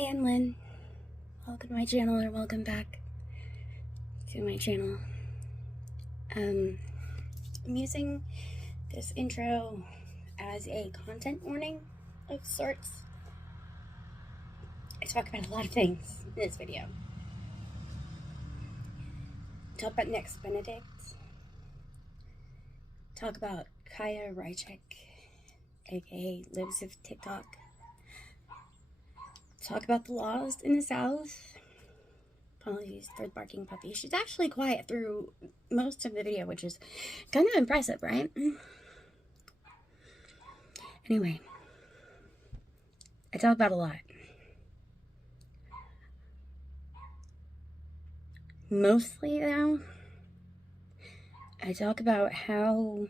Hi, I'm Lynn. Welcome to my channel, or welcome back to my channel. I'm using this intro as a content warning of sorts. I talk about a lot of things in this video. Talk about Nex Benedict. Talk about Chaya Raichik, aka Lives of TikTok. Talk about the laws in the South. Apologies for the barking puppy. She's actually quiet through most of the video, which is kind of impressive, right? Anyway, I talk about a lot. Mostly, though, I talk about how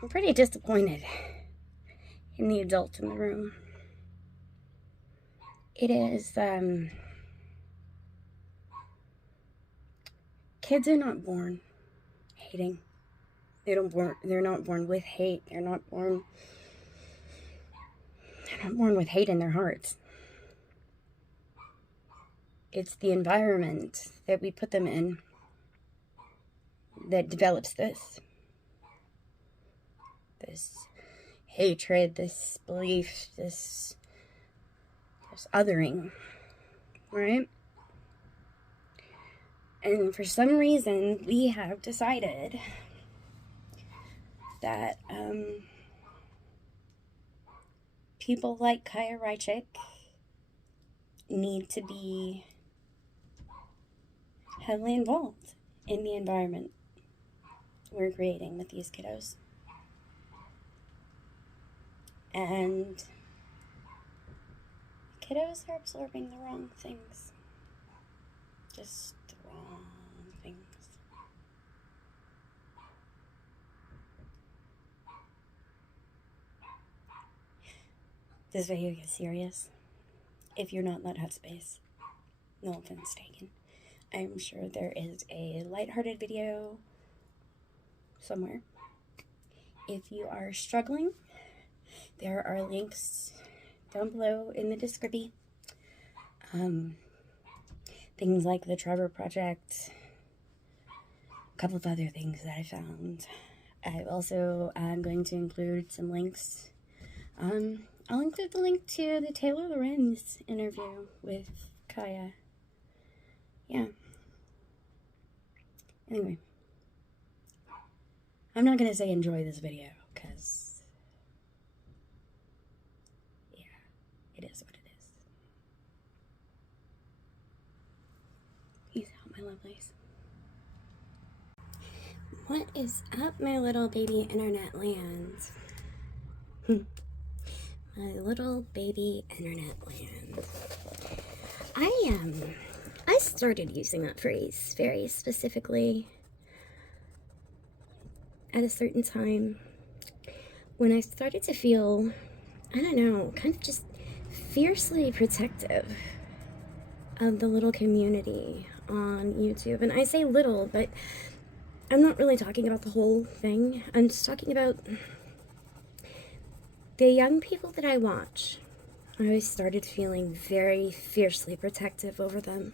I'm pretty disappointed in the adult in the room. It is, kids are not born hating. They're not born with hate. They're not born with hate in their hearts. It's the environment that we put them in that develops this hatred, this belief, this othering, right? And for some reason, we have decided that people like Chaya Raichik need to be heavily involved in the environment we're creating with these kiddos. And kiddos are absorbing the wrong things. Just the wrong things. This video gets serious. If you're not in that headspace, no offense taken. I'm sure there is a lighthearted video somewhere. If you are struggling, there are links down below in the description. Things like the Trevor Project, a couple of other things that I found. I also am going to include some links. I'll include the link to the Taylor Lorenz interview with Chaya. Yeah. Anyway. I'm not going to say enjoy this video, because, yeah, it is what it is. Peace out, my lovelies. What is up, my little baby internet lands? My little baby internet land. I started using that phrase very specifically at a certain time when I started to feel, I don't know, kind of just fiercely protective of the little community on YouTube. And I say little, but I'm not really talking about the whole thing. I'm just talking about the young people that I watch. I always started feeling very fiercely protective over them.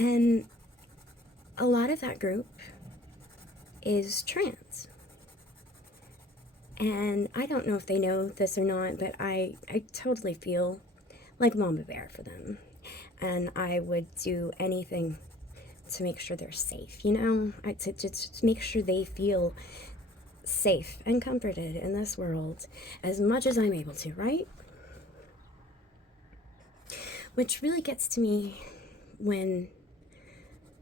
And a lot of that group is trans. And I don't know if they know this or not, but I totally feel like Mama Bear for them. And I would do anything to make sure they're safe, you know? To just make sure they feel safe and comforted in this world as much as I'm able to, right? Which really gets to me when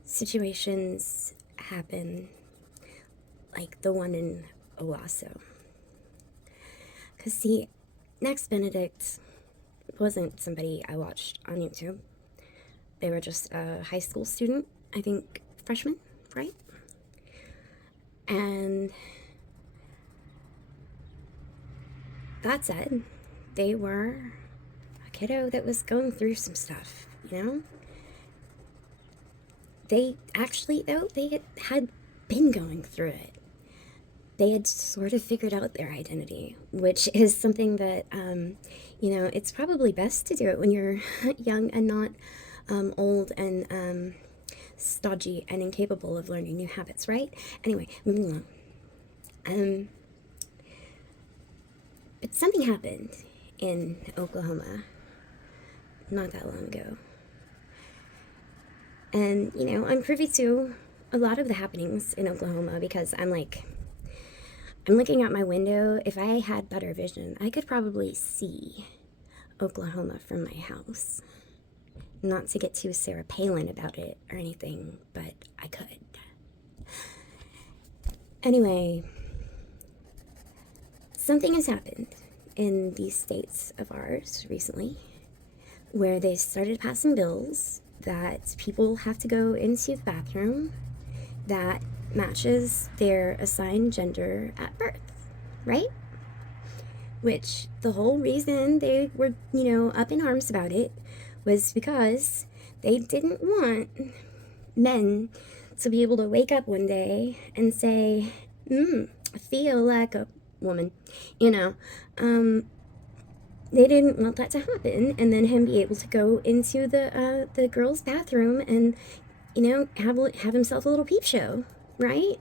situations happen like the one in Owasso. Because, see, Nex Benedict wasn't somebody I watched on YouTube. They were just a high school student, I think freshman, right? And that said, they were a kiddo that was going through some stuff, you know? They actually, though, they had been going through it. they had sort of figured out their identity, which is something that, it's probably best to do it when you're young and not old and stodgy and incapable of learning new habits, right? Anyway, moving along. But something happened in Oklahoma not that long ago. And, I'm privy to a lot of the happenings in Oklahoma because I'm looking out my window. If I had better vision, I could probably see Oklahoma from my house. Not to get too Sarah Palin about it or anything, but I could. Anyway, something has happened in these states of ours recently where they started passing bills that people have to go into the bathroom that matches their assigned gender at birth, right? Which the whole reason they were, up in arms about it was because they didn't want men to be able to wake up one day and say, I feel like a woman, they didn't want that to happen, and then him be able to go into the girls' bathroom and, have himself a little peep show, right?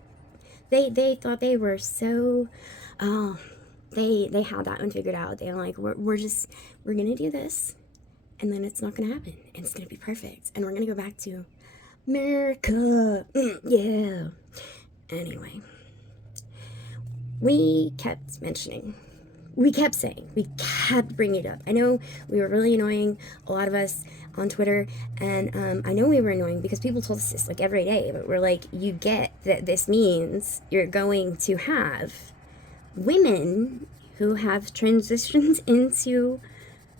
They thought they were so, they had that one figured out. They're like, we're gonna do this, and then it's not gonna happen, and it's gonna be perfect, and we're gonna go back to America, yeah. Anyway, we kept saying, we kept bringing it up. I know we were really annoying, a lot of us on Twitter, and I know we were annoying because people told us this every day, but we're like, you get that this means you're going to have women who have transitioned into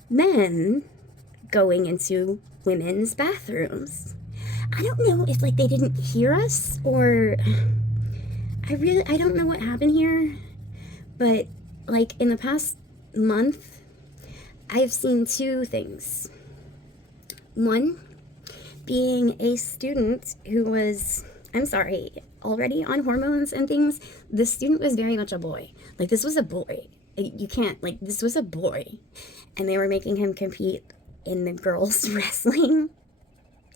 men going into women's bathrooms. I don't know if they didn't hear us, or I don't know what happened here, but in the past month, I've seen two things. One, being a student who was, already on hormones and things. The student was very much a boy. This was a boy. This was a boy. And they were making him compete in the girls' wrestling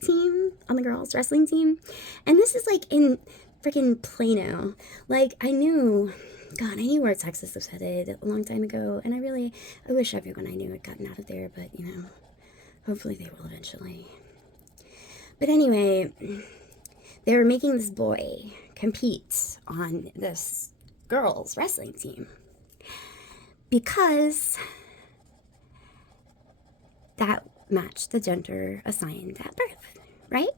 team, on the girls' wrestling team. And this is in freaking Plano. I knew where Texas was headed a long time ago, and I wish everyone I knew had gotten out of there, but, hopefully they will eventually. But anyway, they were making this boy compete on this girls' wrestling team because that matched the gender assigned at birth, right?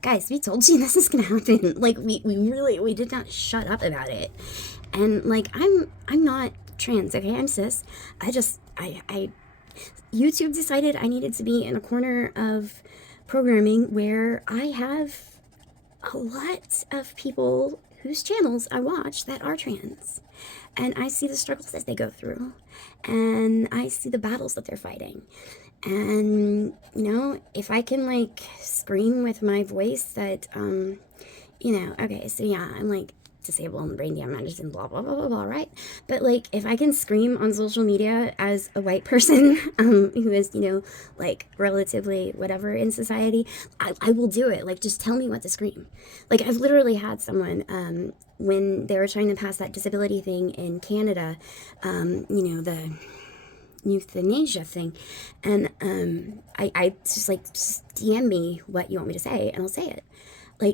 Guys, we told you this is gonna happen. We did not shut up about it. And I'm not trans, okay? I'm cis. YouTube decided I needed to be in a corner of programming where I have a lot of people whose channels I watch that are trans. And I see the struggles that they go through. And I see the battles that they're fighting. And, if I can, scream with my voice that, okay, so yeah, I'm, disabled and brain damaged and blah, blah, blah, blah, blah, right? But, if I can scream on social media as a white person, who is, relatively whatever in society, I will do it. Just tell me what to scream. I've literally had someone, when they were trying to pass that disability thing in Canada, the euthanasia thing, and I just DM me what you want me to say and I'll say it.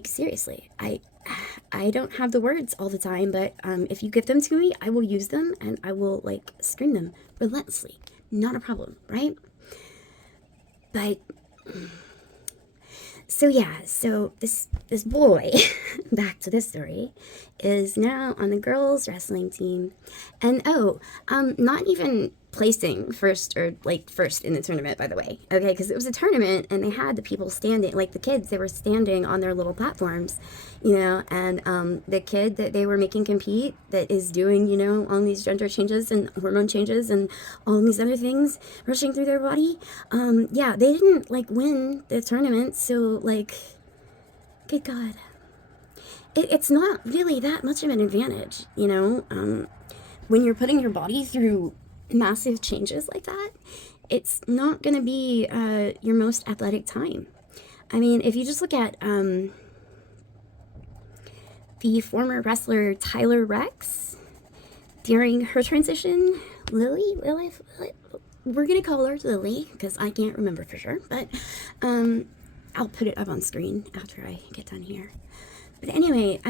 Seriously, I don't have the words all the time, but if you give them to me, I will use them and I will scream them relentlessly. Not a problem, right? But so this boy, back to this story, is now on the girls' wrestling team, and not even placing first in the tournament, by the way, okay, because it was a tournament and they had the people standing, the kids, they were standing on their little platforms, and the kid that they were making compete that is doing, all these gender changes and hormone changes and all these other things rushing through their body, they didn't win the tournament, so good God. it's not really that much of an advantage, you know? When you're putting your body through massive changes like that, it's not going to be your most athletic time. I mean, if you just look at the former wrestler Tyler Rex, during her transition, Lily, we're going to call her Lily because I can't remember for sure, but I'll put it up on screen after I get done here. But anyway,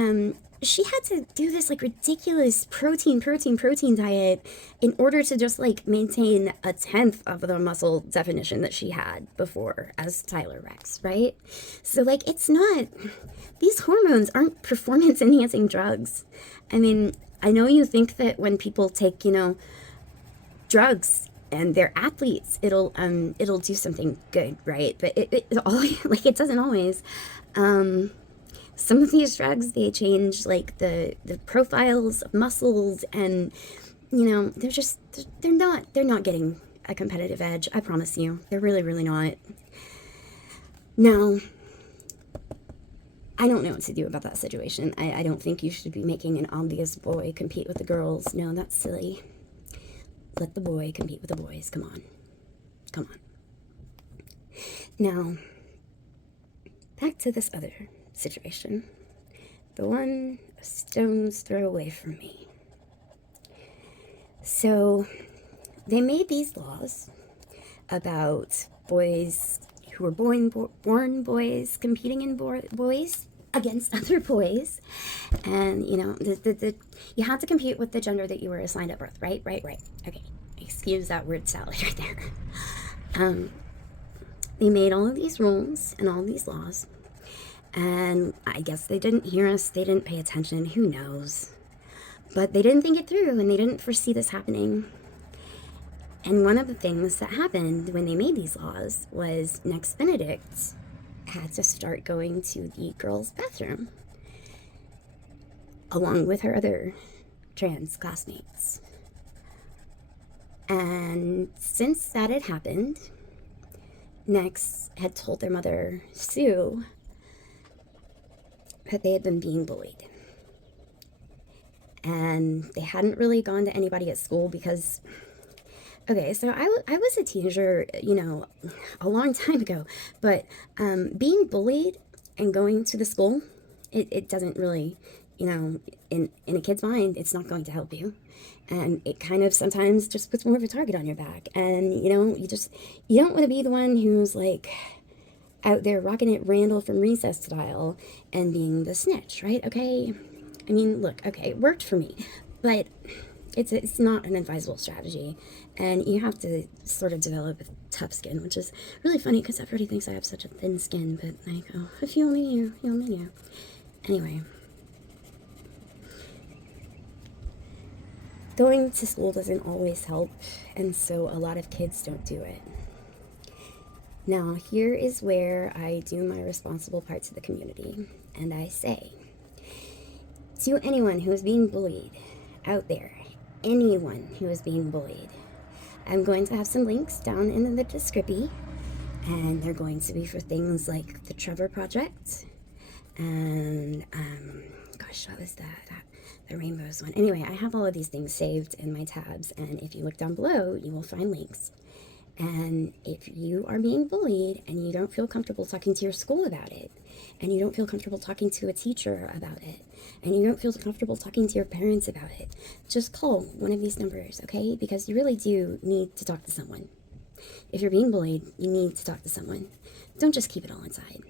she had to do this like ridiculous protein diet in order to just like maintain a tenth of the muscle definition that she had before as Tyler Rex, right? So like, it's not, these hormones aren't performance enhancing drugs. I mean, I know you think that when people take, you know, drugs and they're athletes, it'll do something good, right? But it always, like, it doesn't always. Some of these drugs, they change like the profiles of muscles, and you know, they're not getting a competitive edge. I promise you, they're really not. Now, I don't know what to do about that situation. I don't think you should be making an obvious boy compete with the girls. No, that's silly. Let the boy compete with the boys. Come on. Now, back to this other situation. The one a stone's throw away from me. So, they made these laws about boys who were born boys competing in boys against other boys, and you know, you had to compete with the gender that you were assigned at birth, right? Okay, excuse that word salad right there. They made all of these rules and all of these laws, and I guess they didn't hear us, they didn't pay attention, who knows, but they didn't think it through, and they didn't foresee this happening. And one of the things that happened when they made these laws was Nex Benedict had to start going to the girls' bathroom along with her other trans classmates. And since that had happened, Nex had told their mother, Sue, that they had been being bullied. And they hadn't really gone to anybody at school because... Okay, so I was a teenager, you know, a long time ago, but being bullied and going to the school, it doesn't really, you know, in a kid's mind, it's not going to help you. And it kind of sometimes just puts more of a target on your back. And, you know, you don't want to be the one who's like out there rocking it Randall from Recess style and being the snitch, right? Okay, I mean, look, okay, it worked for me, but it's not an advisable strategy. And you have to sort of develop a tough skin, which is really funny because everybody thinks I have such a thin skin, but like, oh, if you only knew, you only knew. Anyway. Going to school doesn't always help, and so a lot of kids don't do it. Now, here is where I do my responsible part to the community, and I say, to anyone who is being bullied out there, anyone who is being bullied, I'm going to have some links down in the description, and they're going to be for things like the Trevor Project, and, gosh, what was that? The Rainbows one. Anyway, I have all of these things saved in my tabs, and if you look down below, you will find links. And if you are being bullied, and you don't feel comfortable talking to your school about it, and you don't feel comfortable talking to a teacher about it, and you don't feel comfortable talking to your parents about it, just call one of these numbers, okay? Because you really do need to talk to someone. If you're being bullied, you need to talk to someone. Don't just keep it all inside.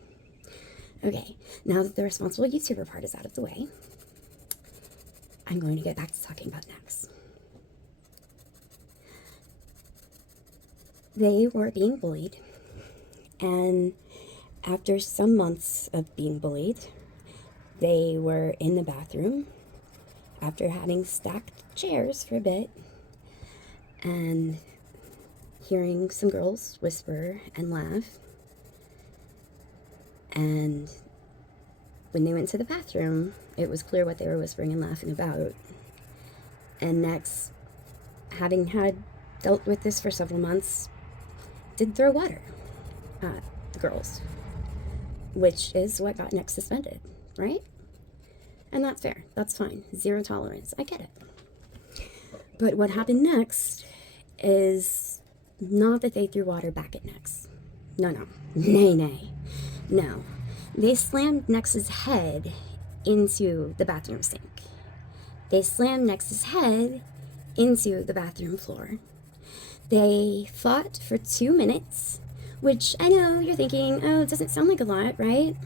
Okay, now that the responsible YouTuber part is out of the way, I'm going to get back to talking about Nex. They were being bullied, and after some months of being bullied, they were in the bathroom after having stacked chairs for a bit and hearing some girls whisper and laugh. And when they went to the bathroom, it was clear what they were whispering and laughing about. And Nex, having had dealt with this for several months, did throw water at the girls, which is what got Nex suspended, right? And that's fair. That's fine. Zero tolerance. I get it. But what happened next is not that they threw water back at Nex. No, no. Nay, nay. No. They slammed Nex's head into the bathroom sink. They slammed Nex's head into the bathroom floor. They fought for 2 minutes, which I know you're thinking, oh, it doesn't sound like a lot, right?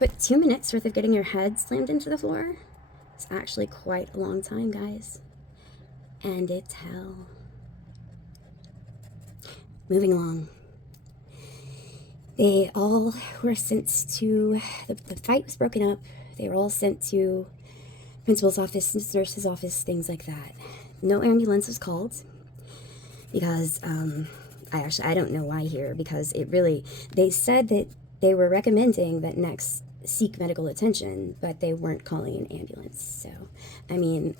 But 2 minutes worth of getting your head slammed into the floor is actually quite a long time, guys. And it's hell. Moving along. They all were sent to, the fight was broken up. They were all sent to principal's office, nurse's office, things like that. No ambulance was called because, I don't know why here, because they said that they were recommending that Nex seek medical attention, but they weren't calling an ambulance. So, I mean,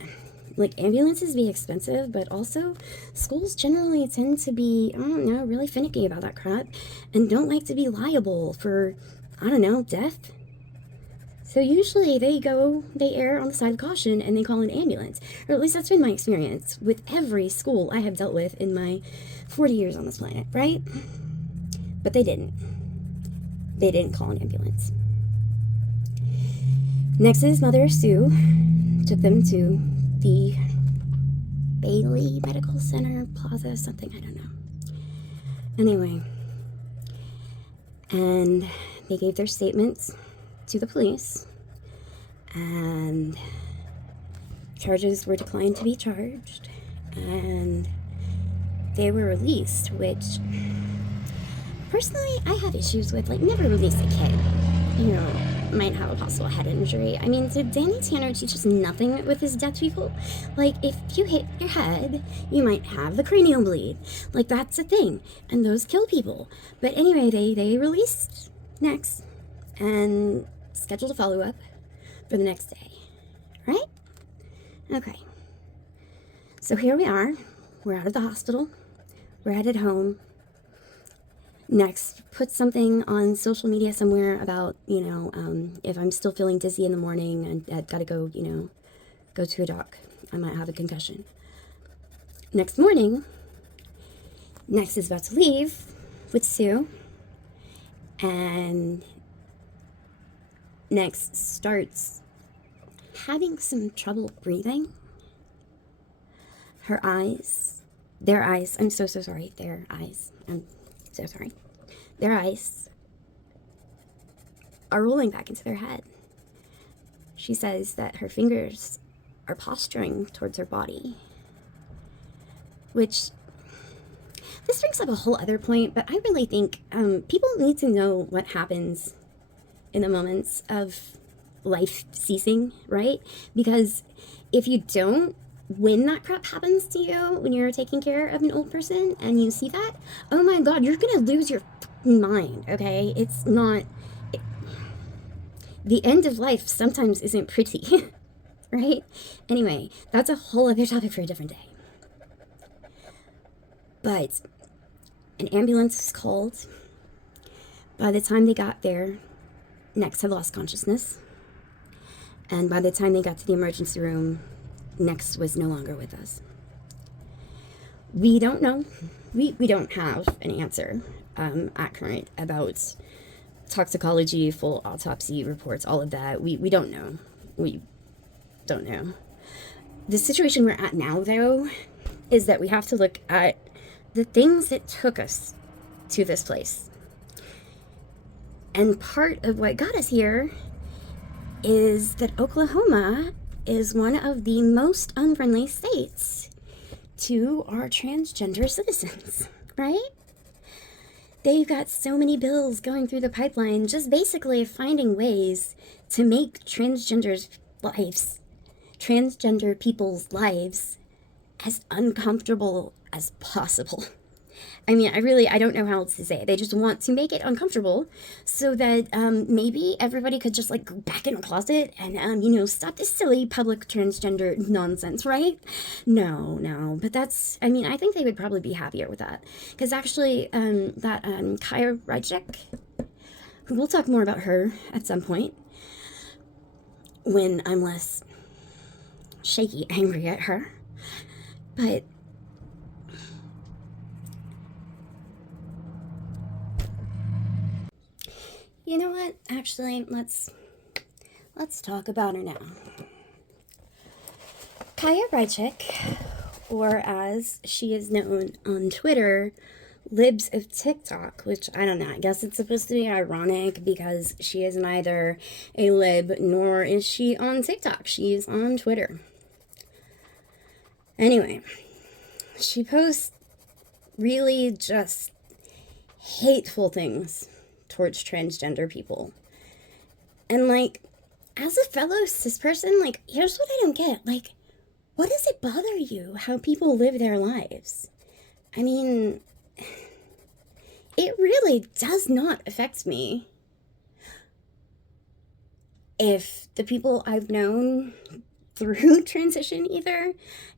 like, ambulances be expensive, but also schools generally tend to be, I don't know, really finicky about that crap and don't like to be liable for, I don't know, death. So usually they err on the side of caution and they call an ambulance. Or at least that's been my experience with every school I have dealt with in my 40 years on this planet, right? But they didn't. They didn't call an ambulance. Nex's mother, Sue, took them to the Bailey Medical Center, Plaza, something, I don't know. Anyway, and they gave their statements to the police, and charges were declined to be charged, and they were released, which, personally, I have issues with. Like, never release a kid who might have a possible head injury. I mean, did Danny Tanner teach us nothing with his deaf people? Like, if you hit your head, you might have the cranial bleed. Like, that's a thing, and those kill people. But anyway, they released Nex and scheduled a follow-up for the next day, right? Okay. So here we are. We're out of the hospital. We're headed home. Next, put something on social media somewhere about, if I'm still feeling dizzy in the morning and I've got to go, go to a doc. I might have a concussion. Next morning, Nex is about to leave with Sue, and Nex starts having some trouble breathing. Their eyes, I'm so sorry, their eyes are rolling back into their head. She says that her fingers are posturing towards her body, which, this brings up a whole other point, but I really think people need to know what happens in the moments of life ceasing, right? Because if you don't, when that crap happens to you, when you're taking care of an old person and you see that, oh my God, you're gonna lose your mind, okay? It's not, the end of life sometimes isn't pretty, right? Anyway, that's a whole other topic for a different day. But an ambulance was called. By the time they got there, Nex had lost consciousness. And by the time they got to the emergency room, Nex was no longer with us. We don't know. We don't have an answer at current about toxicology, full autopsy reports, all of that. We don't know. We don't know. The situation we're at now, though, is that we have to look at the things that took us to this place. And part of what got us here is that Oklahoma is one of the most unfriendly states to our transgender citizens, right? They've got so many bills going through the pipeline, just basically finding ways to make transgender people's lives as uncomfortable as possible. I mean, I don't know how else to say it. They just want to make it uncomfortable so that maybe everybody could just like go back in a closet and, stop this silly public transgender nonsense, right? No. But that's, I think they would probably be happier with that. Because actually, Chaya Raichik, we'll talk more about her at some point, when I'm less shaky angry at her. But you know what? Actually, let's talk about her now. Chaya Raichik, or as she is known on Twitter, Libs of TikTok, which I don't know, I guess it's supposed to be ironic because she is neither a lib nor is she on TikTok. She's on Twitter. Anyway, she posts really just hateful things towards transgender people. And like, as a fellow cis person, like, here's what I don't get. Like, what does it bother you how people live their lives? I mean, it really does not affect me. If the people I've known through transition either,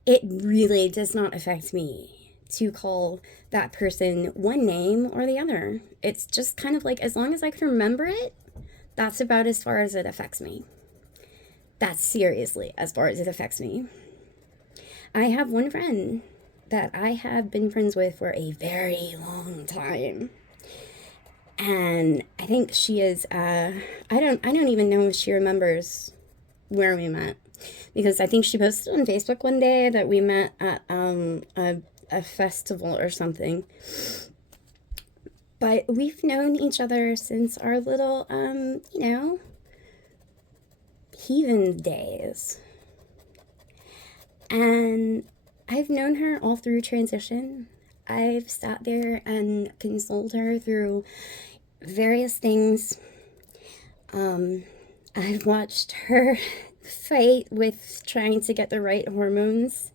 it really does not affect me to call that person one name or the other. It's just kind of like, as long as I can remember it, that's about as far as it affects me. That's seriously as far as it affects me. I have one friend that I have been friends with for a very long time. And I think she is, I don't even know if she remembers where we met. Because I think she posted on Facebook one day that we met at a festival or something. But we've known each other since our little, heathen days. And I've known her all through transition. I've sat there and consoled her through various things. I've watched her fight with trying to get the right hormones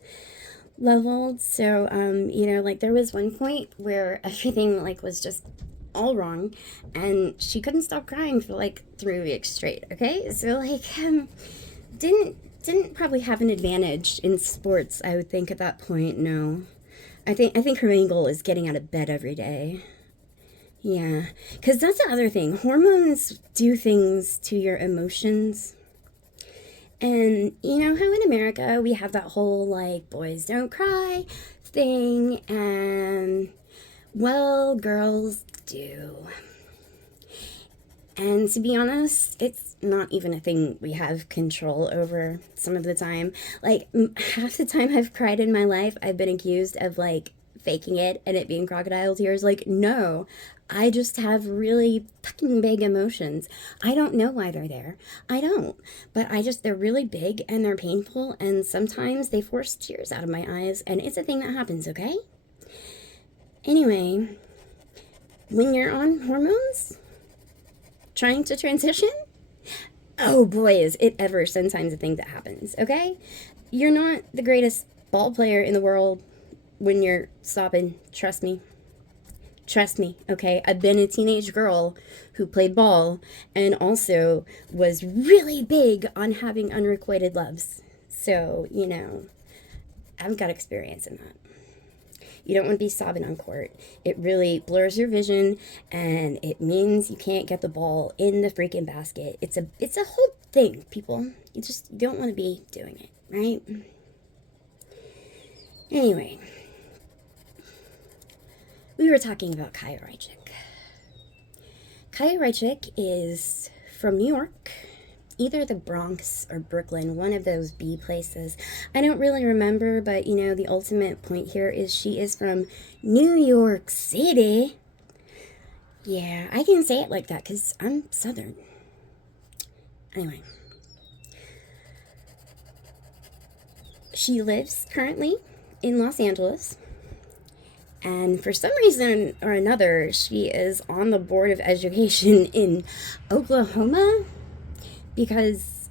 leveled. So, like there was one point where everything like was just all wrong and she couldn't stop crying for like 3 weeks straight. Okay. So like, didn't probably have an advantage in sports, I would think at that point. No, I think her main goal is getting out of bed every day. Yeah, because that's the other thing. Hormones do things to your emotions. And you know how in America we have that whole like boys don't cry thing, and well, girls do. And to be honest, it's not even a thing we have control over some of the time. Like, half the time I've cried in my life, I've been accused of, like, faking it and it being crocodile tears. Like, no, I just have really fucking big emotions. I don't know why they're there. I don't. But they're really big and they're painful, and sometimes they force tears out of my eyes, and it's a thing that happens, okay? Anyway, when you're on hormones, trying to transition, oh boy, is it ever sometimes a thing that happens, okay? You're not the greatest ball player in the world when you're sobbing. Trust me. Trust me, okay? I've been a teenage girl who played ball and also was really big on having unrequited loves. So, I've got experience in that. You don't want to be sobbing on court. It really blurs your vision, and it means you can't get the ball in the freaking basket. It's a whole thing, people. You don't want to be doing it, right? Anyway, we were talking about Chaya Raichik. Chaya Raichik is from New York, either the Bronx or Brooklyn, one of those B places. I don't really remember, but the ultimate point here is she is from New York City. Yeah, I can say it like that because I'm Southern. Anyway, she lives currently in Los Angeles. And for some reason or another, she is on the Board of Education in Oklahoma. Because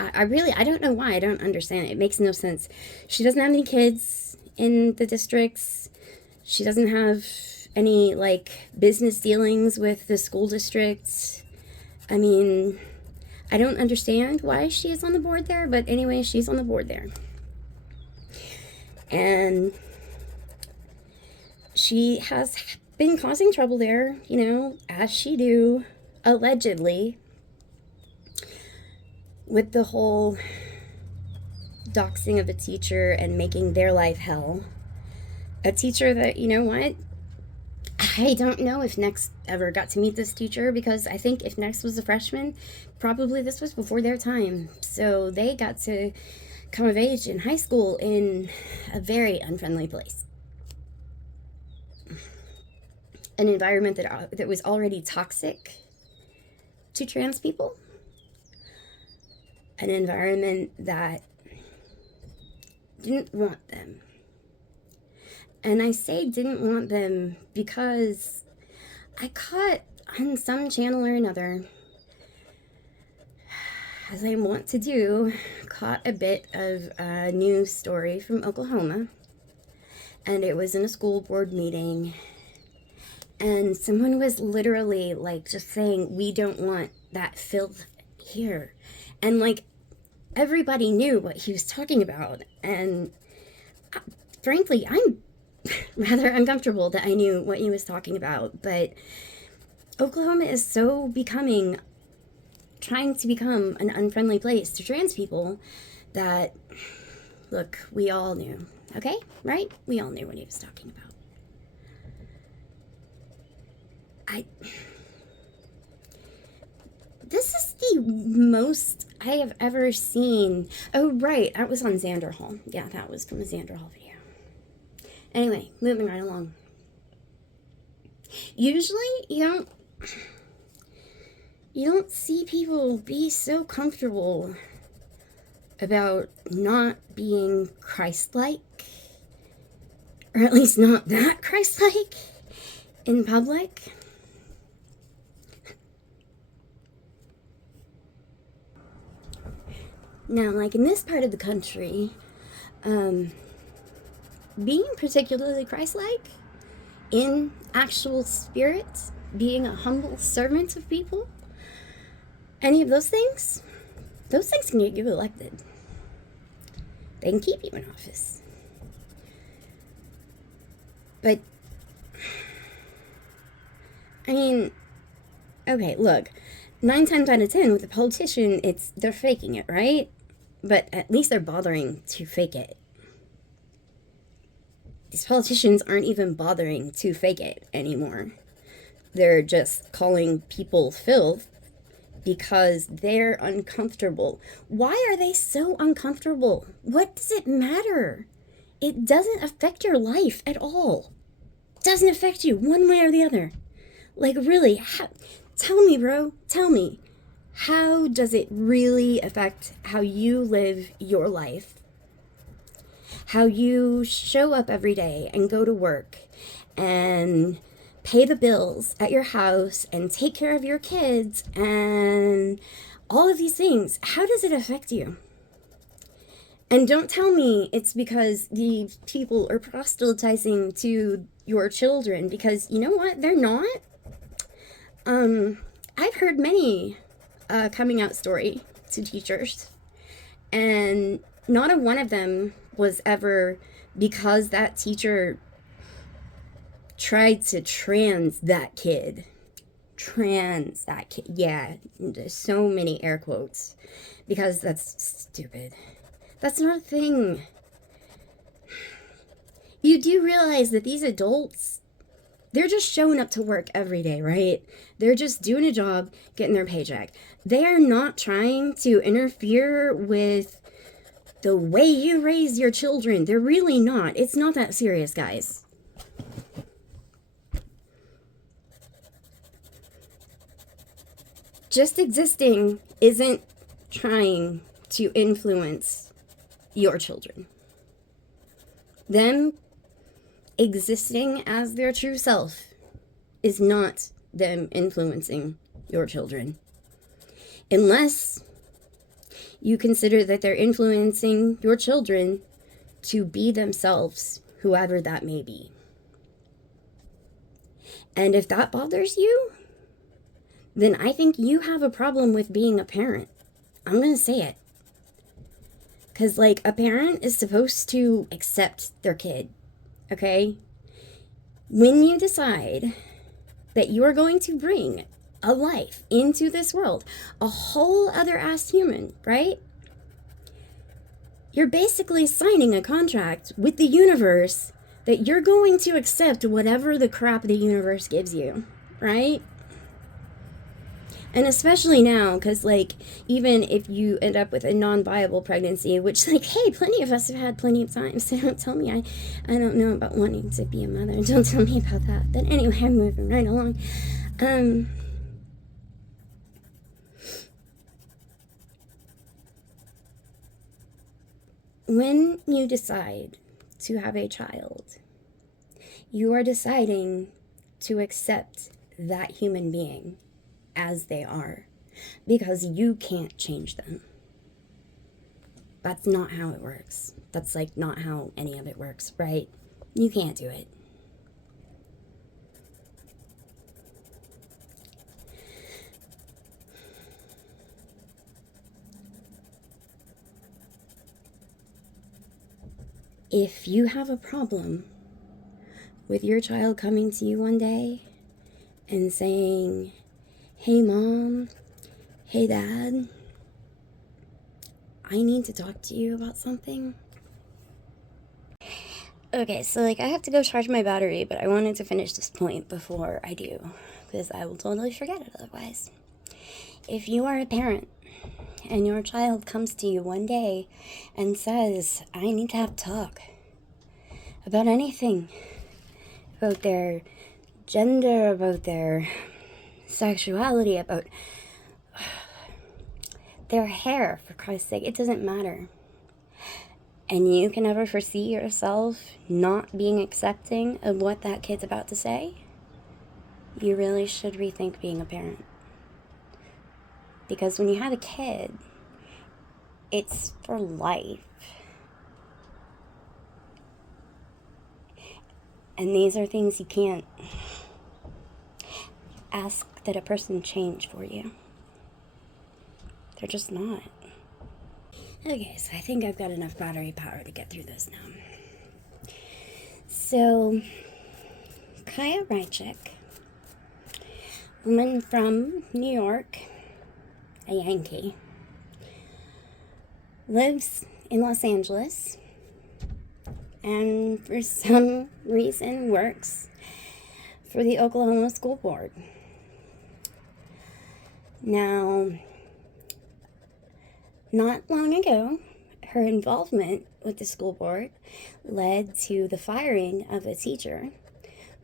I don't know why. I don't understand it. It makes no sense. She doesn't have any kids in the districts. She doesn't have any, business dealings with the school districts. I mean, I don't understand why she is on the board there, but anyway, she's on the board there. And she has been causing trouble there, as she do, allegedly. with the whole doxing of a teacher and making their life hell. A teacher that, you know what? I don't know if Nex ever got to meet this teacher, because I think if Nex was a freshman, probably this was before their time. So they got to come of age in high school in a very unfriendly place. An environment that was already toxic to trans people. An environment that didn't want them. And I say didn't want them because I caught on some channel or another, as I want to do, caught a bit of a news story from Oklahoma. And it was in a school board meeting. And someone was literally like just saying, we don't want that filth here. And like everybody knew what he was talking about. And frankly, I'm rather uncomfortable that I knew what he was talking about. But Oklahoma is so trying to become an unfriendly place to trans people that, look, we all knew, okay? Right? We all knew what he was talking about. This is the most I have ever seen. Oh, right. That was on Xander Hall. Yeah, that was from a Xander Hall video. Anyway, moving right along. Usually, you don't see people be so comfortable about not being Christ-like, or at least not that Christ-like, in public. Now, like in this part of the country, being particularly Christ-like, in actual spirit, being a humble servant of people, any of those things can get you elected. They can keep you in office. But, I mean, okay, look, 9 times out of 10 with a politician, they're faking it, right? But at least they're bothering to fake it. These politicians aren't even bothering to fake it anymore. They're just calling people filth because they're uncomfortable. Why are they so uncomfortable? What does it matter? It doesn't affect your life at all. It doesn't affect you one way or the other. Like, really, tell me, bro. Tell me. How does it really affect how you live your life? How you show up every day and go to work and pay the bills at your house and take care of your kids and all of these things. How does it affect you? And don't tell me it's because these people are proselytizing to your children, because you know what? They're not. I've heard many coming out story to teachers, and not a one of them was ever because that teacher tried to trans that kid. Yeah, there's so many air quotes, because that's stupid. That's not a thing. You do realize that these adults, they're just showing up to work every day, right? They're just doing a job, getting their paycheck. They are not trying to interfere with the way you raise your children. They're really not. It's not that serious, guys. Just existing isn't trying to influence your children. Them existing as their true self is not them influencing your children. Unless you consider that they're influencing your children to be themselves, whoever that may be. And if that bothers you, then I think you have a problem with being a parent. I'm going to say it. Because, like, a parent is supposed to accept their kid, okay? When you decide that you are going to bring a life into this world, a whole other ass human, right? You're basically signing a contract with the universe that you're going to accept whatever the crap the universe gives you, right? And especially now, because, like, even if you end up with a non-viable pregnancy, which, like, hey, plenty of us have had plenty of times, so don't tell me I don't know about wanting to be a mother. Don't tell me about that. But anyway, I'm moving right along. When you decide to have a child, you are deciding to accept that human being as they are, because you can't change them. That's not how it works. That's, like, not how any of it works, right? You can't do it. If you have a problem with your child coming to you one day and saying, hey mom, hey dad, I need to talk to you about something. Okay, so, like, I have to go charge my battery, but I wanted to finish this point before I do, because I will totally forget it otherwise. If you are a parent and your child comes to you one day and says, I need to have a talk about anything, about their gender, about their sexuality, about their hair, for Christ's sake, it doesn't matter. And you can never foresee yourself not being accepting of what that kid's about to say, you really should rethink being a parent. Because when you have a kid, it's for life. And these are things you can't ask that a person change for you. They're just not. Okay, so I think I've got enough battery power to get through this now. So, Chaya Raichik, woman from New York, a Yankee, lives in Los Angeles, and for some reason works for the Oklahoma School Board. Now, not long ago, her involvement with the school board led to the firing of a teacher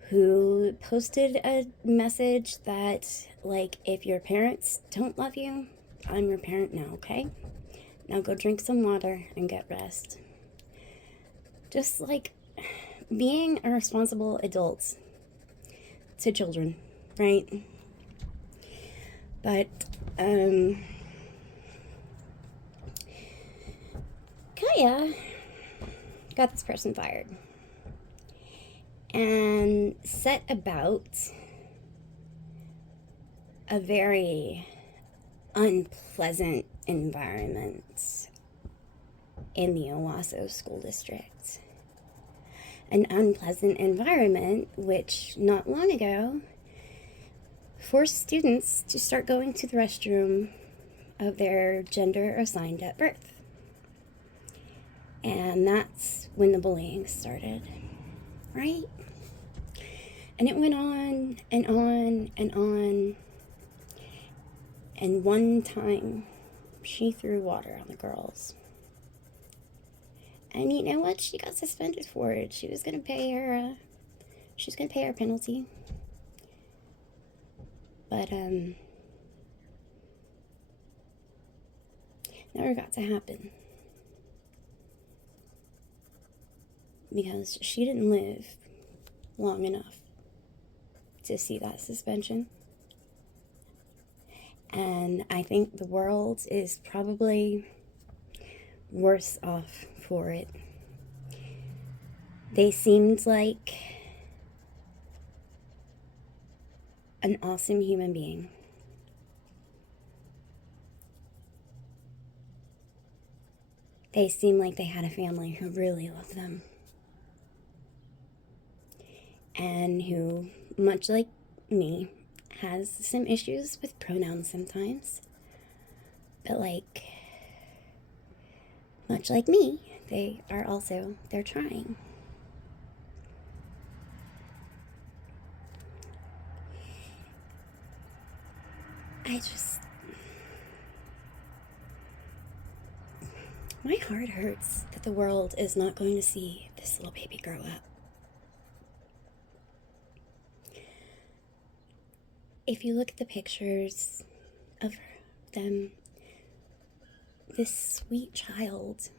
who posted a message that, like, if your parents don't love you, I'm your parent now, okay? Now go drink some water and get rest. Just, like, being a responsible adult to children, right? But, Chaya got this person fired and set about a very unpleasant environment in the Owasso School District. An unpleasant environment which, not long ago, forced students to start going to the restroom of their gender assigned at birth. And that's when the bullying started, right? And it went on and on and on. And one time, she threw water on the girls. And you know what? She got suspended for it. She was gonna pay her penalty. But never got to happen. Because she didn't live long enough to see that suspension. And I think the world is probably worse off for it. They seemed like an awesome human being. They seemed like they had a family who really loved them. And who, much like me, has some issues with pronouns sometimes. But like, much like me, they're trying. My heart hurts that the world is not going to see this little baby grow up. If you look at the pictures of them, this sweet child,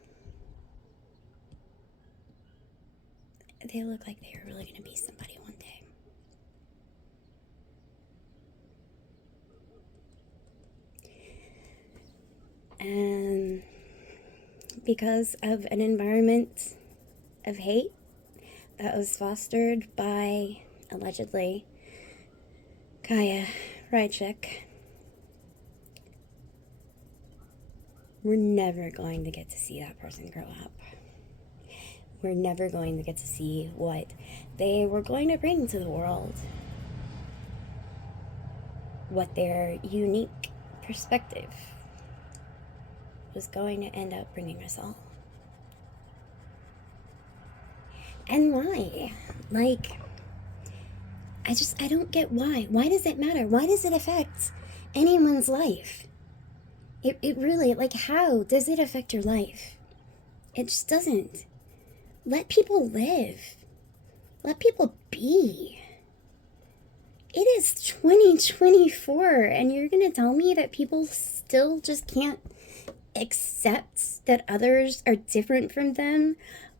they look like they are really going to be somebody one day. And because of an environment of hate that was fostered by, allegedly, Chaya Raichik, we're never going to get to see that person grow up. We're never going to get to see what they were going to bring to the world, what their unique perspective was going to end up bringing us all. And why? Like, I don't get why. Why does it matter? Why does it affect anyone's life? It really, like, how does it affect your life? It just doesn't. Let people live. Let people be. It is 2024, and you're gonna tell me that people still just can't accept that others are different from them?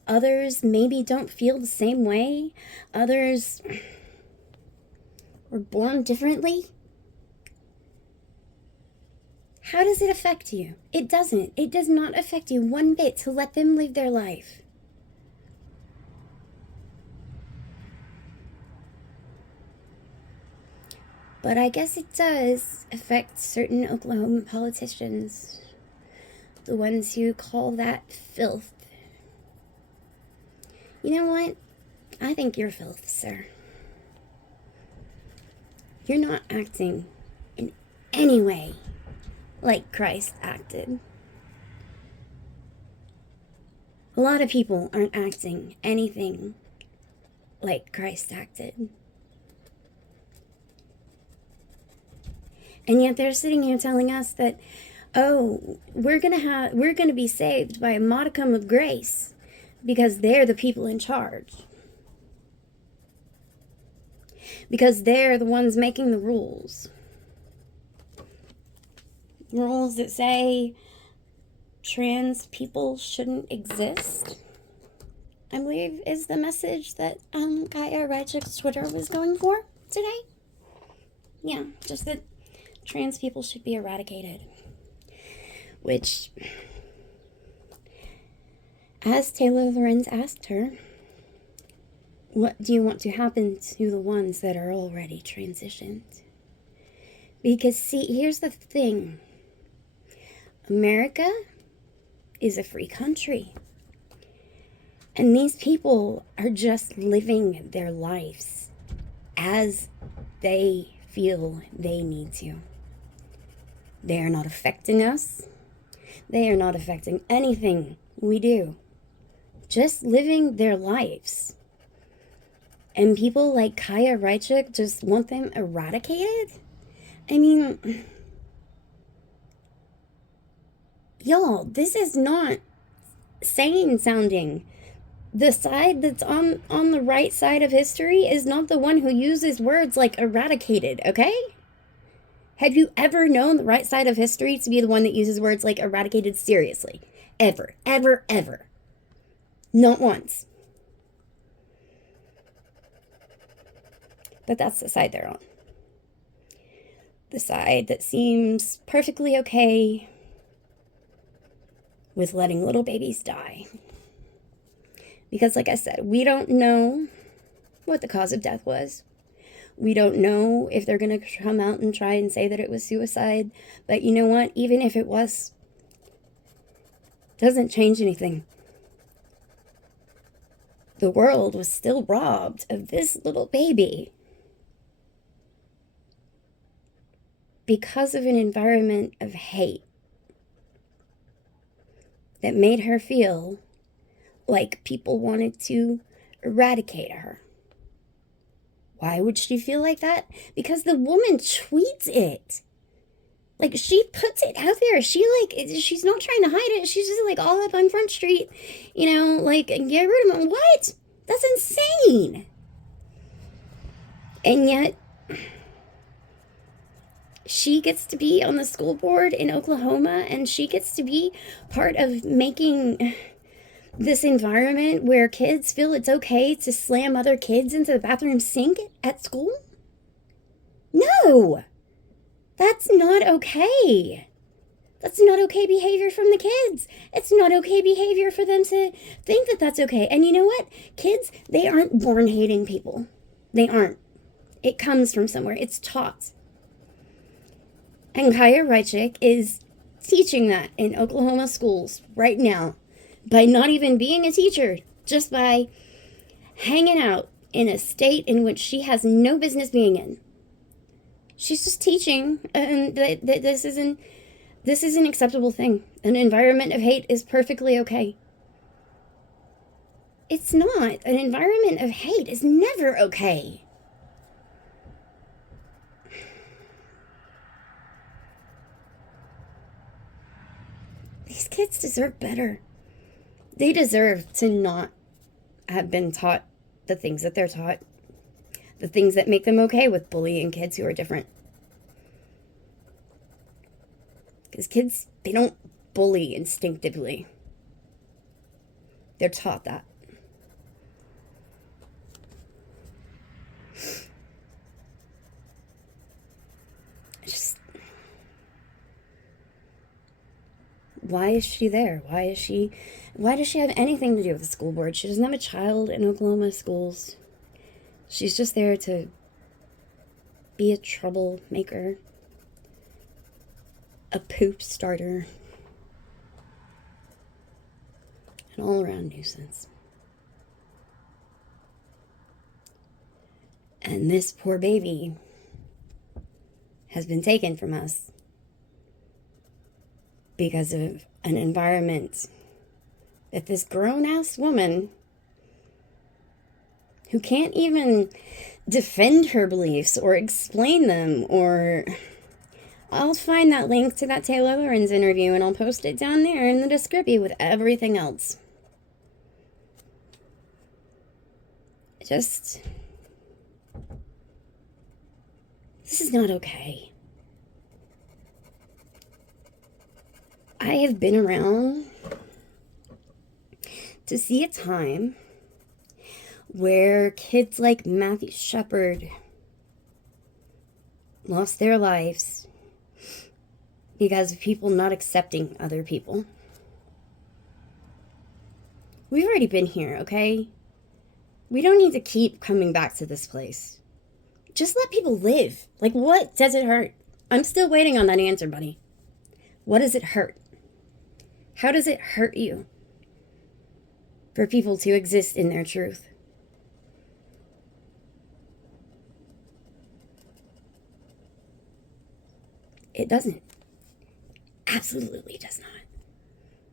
Others maybe don't feel the same way? Others were born differently? How does it affect you? It doesn't. It does not affect you one bit to let them live their life. But I guess it does affect certain Oklahoma politicians. The ones who call that filth. You know what? I think you're filth, sir. You're not acting in any way like Christ acted. A lot of people aren't acting anything like Christ acted. And yet they're sitting here telling us that, oh, we're gonna be saved by a modicum of grace because they're the people in charge. Because they're the ones making the rules. Rules that say trans people shouldn't exist, I believe, is the message that Chaya Raichik's Twitter was going for today. Yeah, just that trans people should be eradicated. Which, as Taylor Lorenz asked her, what do you want to happen to the ones that are already transitioned? Because, see, here's the thing. America is a free country. And these people are just living their lives as they feel they need to. They are not affecting us. They are not affecting anything we do. Just living their lives. And people like Chaya Raichik just want them eradicated? I mean, y'all, this is not sane sounding. The side that's on the right side of history is not the one who uses words like eradicated, okay? Have you ever known the right side of history to be the one that uses words like eradicated seriously? Ever, ever, ever. Not once. But that's the side they're on. The side that seems perfectly okay with letting little babies die. Because, like I said, we don't know what the cause of death was. We don't know if they're going to come out and try and say that it was suicide. But you know what? Even if it was, doesn't change anything. The world was still robbed of this little baby. because of an environment of hate that made her feel like people wanted to eradicate her. Why would she feel like that? Because the woman tweets it. Like, she puts it out there. She's not trying to hide it. She's just, like, all up on Front Street, you know, like, get rid of him. What? That's insane. And yet, she gets to be on the school board in Oklahoma, and she gets to be part of making this environment where kids feel it's okay to slam other kids into the bathroom sink at school? No! That's not okay. That's not okay behavior from the kids. It's not okay behavior for them to think that that's okay. And you know what? Kids, they aren't born hating people. They aren't. It comes from somewhere. It's taught. And Chaya Raichik is teaching that in Oklahoma schools right now by not even being a teacher, just by hanging out in a state in which she has no business being in. She's just teaching that this is an acceptable thing. An environment of hate is perfectly okay. It's not. An environment of hate is never okay. These kids deserve better. They deserve to not have been taught the things that they're taught. The things that make them okay with bullying kids who are different. Because kids, they don't bully instinctively. They're taught that. Why is she there? Why does she have anything to do with the school board? She doesn't have a child in Oklahoma schools. She's just there to be a troublemaker, a poop starter, an all-around nuisance. And this poor baby has been taken from us because of an environment that this grown-ass woman who can't even defend her beliefs or explain them, or I'll find that link to that Taylor Lorenz interview and I'll post it down there in the description with everything else. This is not okay. I have been around to see a time where kids like Matthew Shepard lost their lives because of people not accepting other people. We've already been here, okay? We don't need to keep coming back to this place. Just let people live. Like, what does it hurt? I'm still waiting on that answer, buddy. What does it hurt? How does it hurt you for people to exist in their truth? It doesn't. Absolutely does not.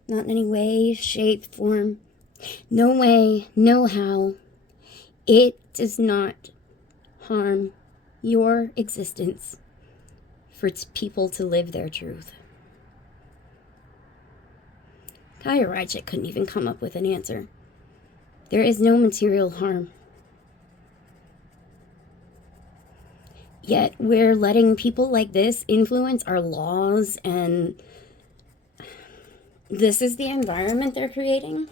Not in any way, shape, form. No way, no how. It does not harm your existence for people to live their truth. Chaya Raichik couldn't even come up with an answer. There is no material harm. Yet we're letting people like this influence our laws, and this is the environment they're creating.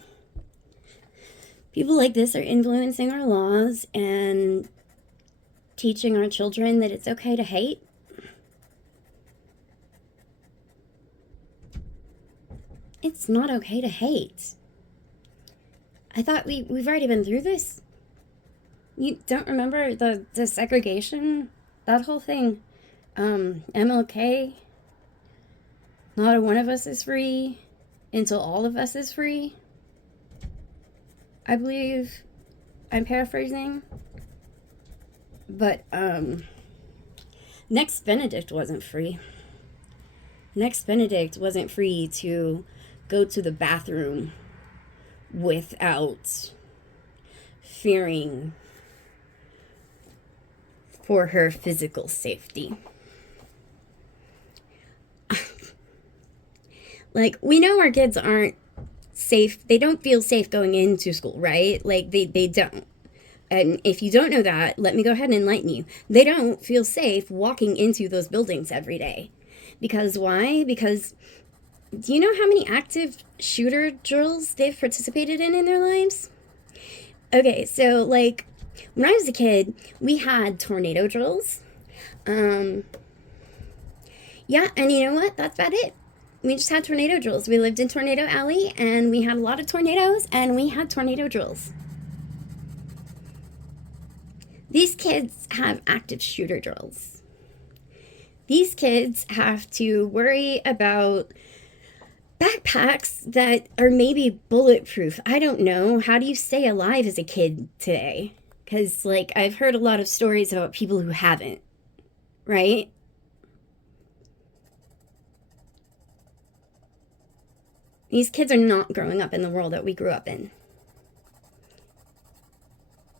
People like this are influencing our laws and teaching our children that it's okay to hate. It's not okay to hate. I thought we've already been through this. You don't remember the segregation? That whole thing. MLK. Not one of us is free until all of us is free. I believe I'm paraphrasing. But, Nex Benedict wasn't free. Nex Benedict wasn't free to go to the bathroom without fearing for her physical safety. Like, we know our kids aren't safe. They don't feel safe going into school, right? Like, they don't. And if you don't know that, let me go ahead and enlighten you. They don't feel safe walking into those buildings every day. Because why? Because do you know how many active shooter drills they've participated in their lives? Okay, so, like, when I was a kid, we had tornado drills. Yeah, and you know what? That's about it. We just had tornado drills. We lived in Tornado Alley, and we had a lot of tornadoes, and we had tornado drills. These kids have active shooter drills. These kids have to worry about backpacks that are maybe bulletproof. I don't know. How do you stay alive as a kid today? Because, like, I've heard a lot of stories about people who haven't, right? These kids are not growing up in the world that we grew up in.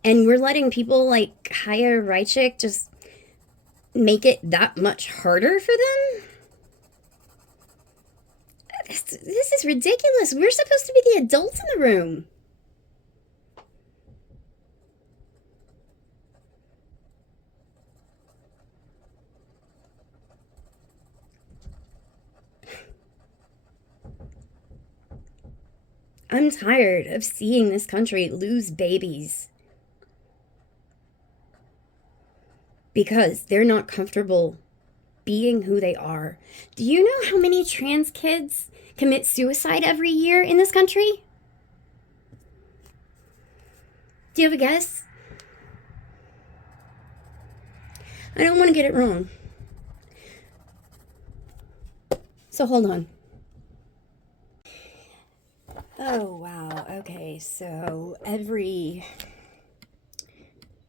And we're letting people like Chaya Raichik just make it that much harder for them? This is ridiculous. We're supposed to be the adults in the room. I'm tired of seeing this country lose babies because they're not comfortable being who they are. Do you know how many trans kids commit suicide every year in this country? Do you have a guess? I don't want to get it wrong. So hold on. Oh, wow. Okay, so every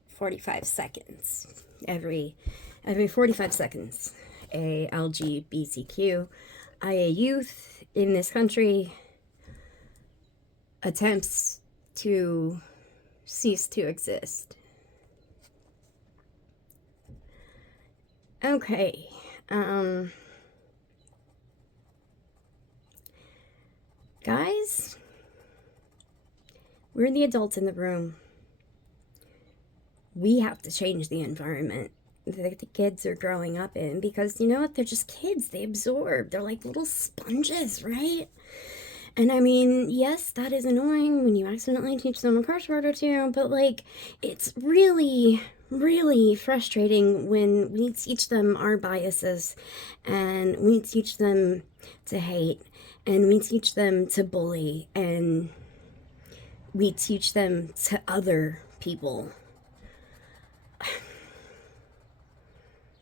45 seconds, every 45 seconds, a LGBTQIA youth in this country attempts to cease to exist. Okay, guys, we're the adults in the room. We have to change the environment that the kids are growing up in, because you know what? They're just kids. They absorb. They're like little sponges, right? And I mean, yes, that is annoying when you accidentally teach them a curse word or two, but like, it's really, really frustrating when we teach them our biases, and we teach them to hate, and we teach them to bully, and we teach them to other people.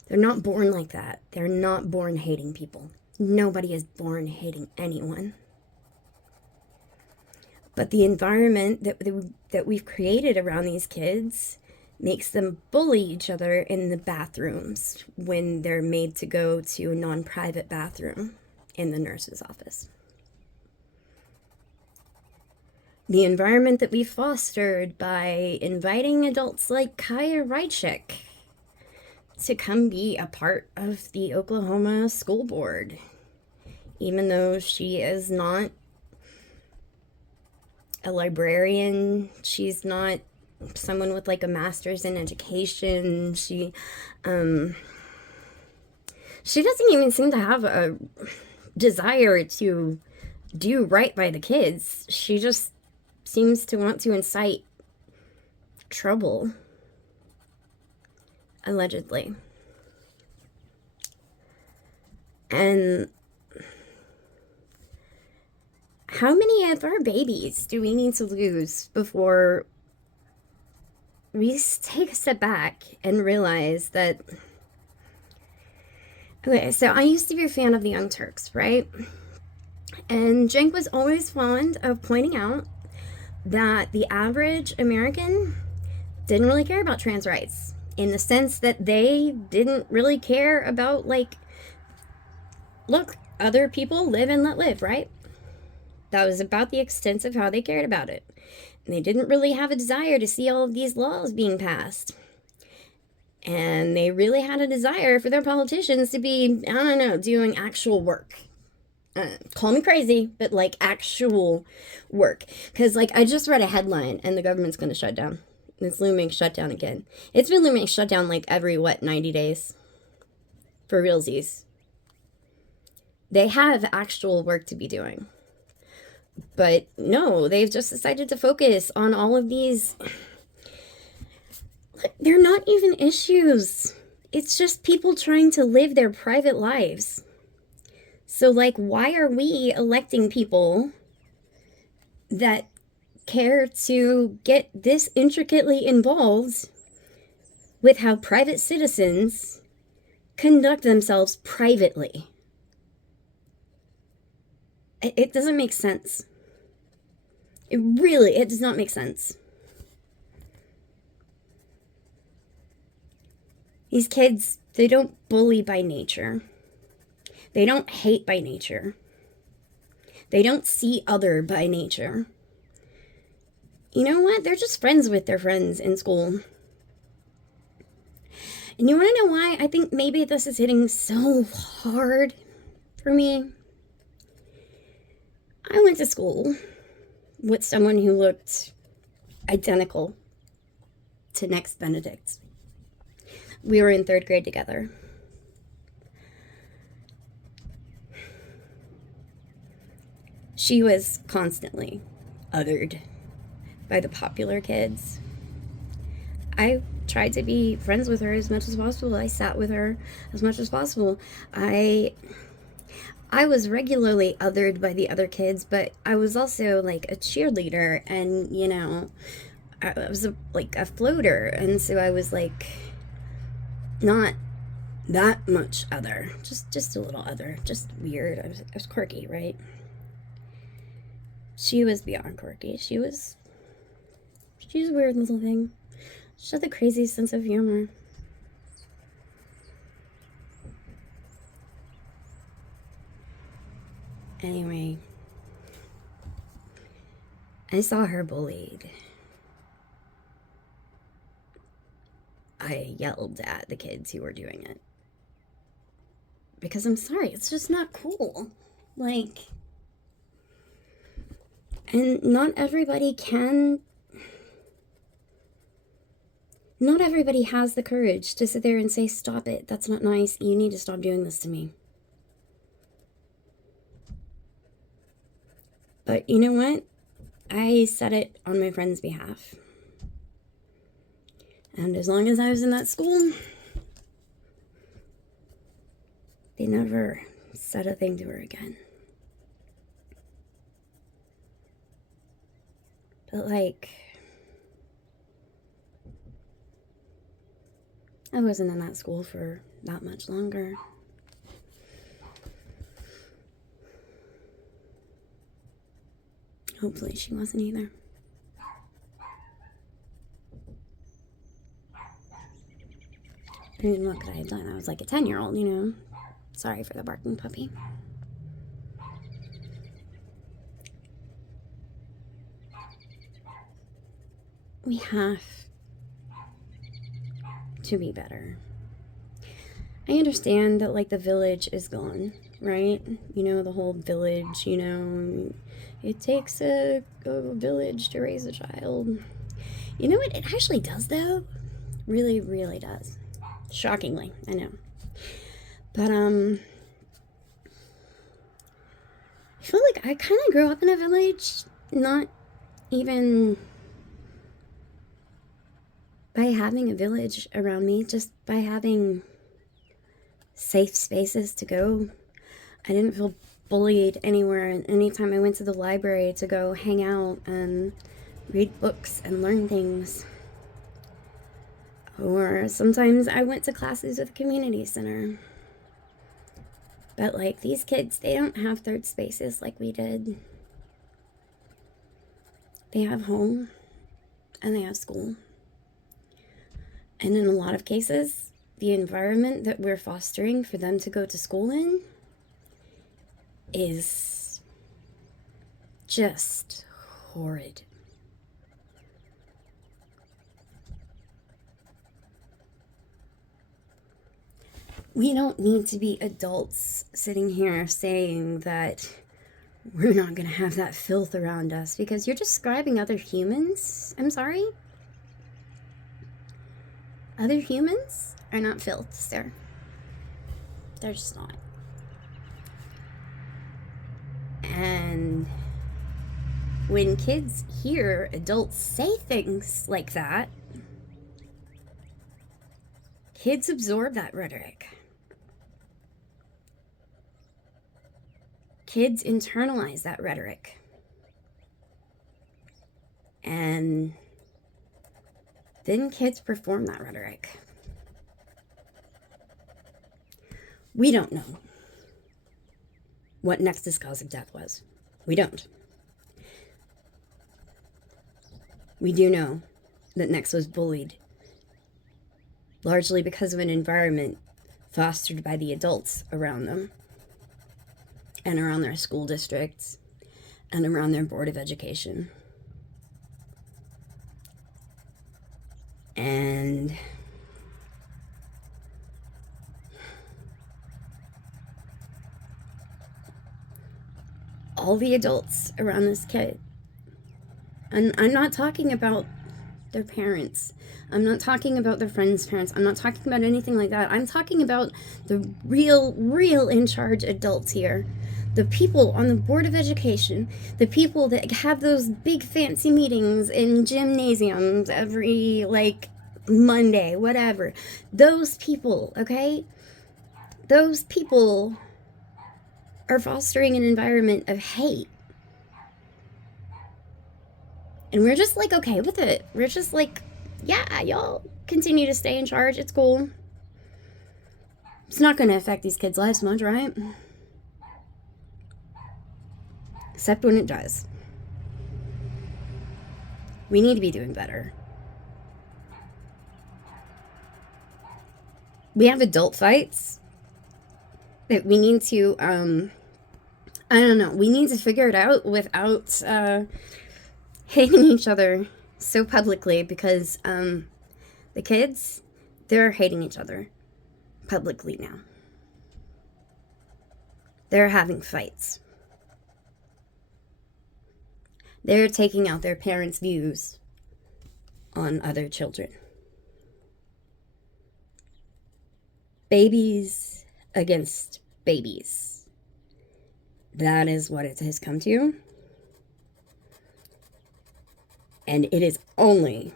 They're not born like that. They're not born hating people. Nobody is born hating anyone. But the environment that we've created around these kids makes them bully each other in the bathrooms when they're made to go to a non-private bathroom in the nurse's office. The environment that we fostered by inviting adults like Chaya Raichik to come be a part of the Oklahoma school board, even though she is not a librarian, she's not someone with like a master's in education, she doesn't even seem to have a desire to do right by the kids. She just seems to want to incite trouble, allegedly. And how many of our babies do we need to lose before we take a step back and realize that... Okay, so I used to be a fan of the Young Turks, right? And Cenk was always fond of pointing out that the average American didn't really care about trans rights. in the sense that they didn't really care about, like, look, other people live and let live, right? That was about the extent of how they cared about it. And they didn't really have a desire to see all of these laws being passed. And they really had a desire for their politicians to be, I don't know, doing actual work. Call me crazy, but like actual work. Because, like, I just read a headline and the government's going to shut down. It's looming shutdown again. It's been looming shutdown like every, 90 days? For realsies. They have actual work to be doing. But no, they've just decided to focus on all of these. They're not even issues. It's just people trying to live their private lives. So, like, why are we electing people that care to get this intricately involved with how private citizens conduct themselves privately? It doesn't make sense. It does not make sense. These kids, they don't bully by nature. They don't hate by nature. They don't see other by nature. You know what? They're just friends with their friends in school. And you want to know why I think maybe this is hitting so hard for me? I went to school with someone who looked identical to Nex Benedict. We were in 3rd grade together. She was constantly othered by the popular kids. I tried to be friends with her as much as possible. I sat with her as much as possible. I was regularly othered by the other kids, but I was also like a cheerleader, and you know, I was a floater, and so I was like not that much other, just a little other, just weird. I was quirky, right? She was beyond quirky. She's a weird little thing. She had the craziest sense of humor. Anyway, I saw her bullied. I yelled at the kids who were doing it. Because I'm sorry, it's just not cool. Like, and not everybody has the courage to sit there and say, stop it, that's not nice, you need to stop doing this to me. But you know what? I said it on my friend's behalf. And as long as I was in that school, they never said a thing to her again. But like, I wasn't in that school for that much longer. Hopefully she wasn't either. I mean, what could I have done? I was like a 10-year-old, you know. Sorry for the barking puppy. We have to be better. I understand that, like, the village is gone, right? You know, the whole village, you know, it takes a village to raise a child. You know what? It actually does, though. Really, really does. Shockingly, I know. But, I feel like I kind of grew up in a village, not even by having a village around me, just by having safe spaces to go. I didn't feel bullied anywhere, and anytime I went to the library to go hang out and read books and learn things. Or sometimes I went to classes at the community center. But like, these kids, they don't have third spaces like we did. They have home and they have school. And in a lot of cases, the environment that we're fostering for them to go to school in is just horrid. We don't need to be adults sitting here saying that we're not going to have that filth around us, because you're describing other humans. I'm sorry? Other humans are not filth, sir. They're just not. And when kids hear adults say things like that, kids absorb that rhetoric. Kids internalize that rhetoric. And then kids perform that rhetoric. We don't know what Nex's cause of death was. We don't. We do know that Nex was bullied, largely because of an environment fostered by the adults around them, and around their school districts, and around their Board of Education. And all the adults around this kid, and I'm not talking about their parents, I'm not talking about their friends' parents, I'm not talking about anything like that. I'm talking about the real in charge adults here. The people on the Board of Education, the people that have those big fancy meetings in gymnasiums every, Monday, whatever. Those people, okay? Those people are fostering an environment of hate. And we're just, okay with it. We're just yeah, y'all continue to stay in charge. It's cool. It's not going to affect these kids' lives much, right? Except when it does. We need to be doing better. We have adult fights that we need to, I don't know, we need to figure it out without hating each other so publicly, because the kids, they're hating each other publicly now. They're having fights. They're taking out their parents' views on other children. Babies against babies. That is what it has come to. And it is only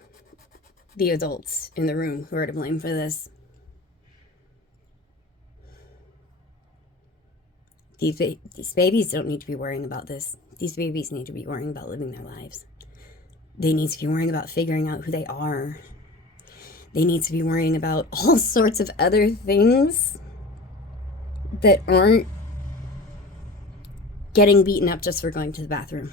the adults in the room who are to blame for this. These babies don't need to be worrying about this. These babies need to be worrying about living their lives. They need to be worrying about figuring out who they are. They need to be worrying about all sorts of other things that aren't getting beaten up just for going to the bathroom.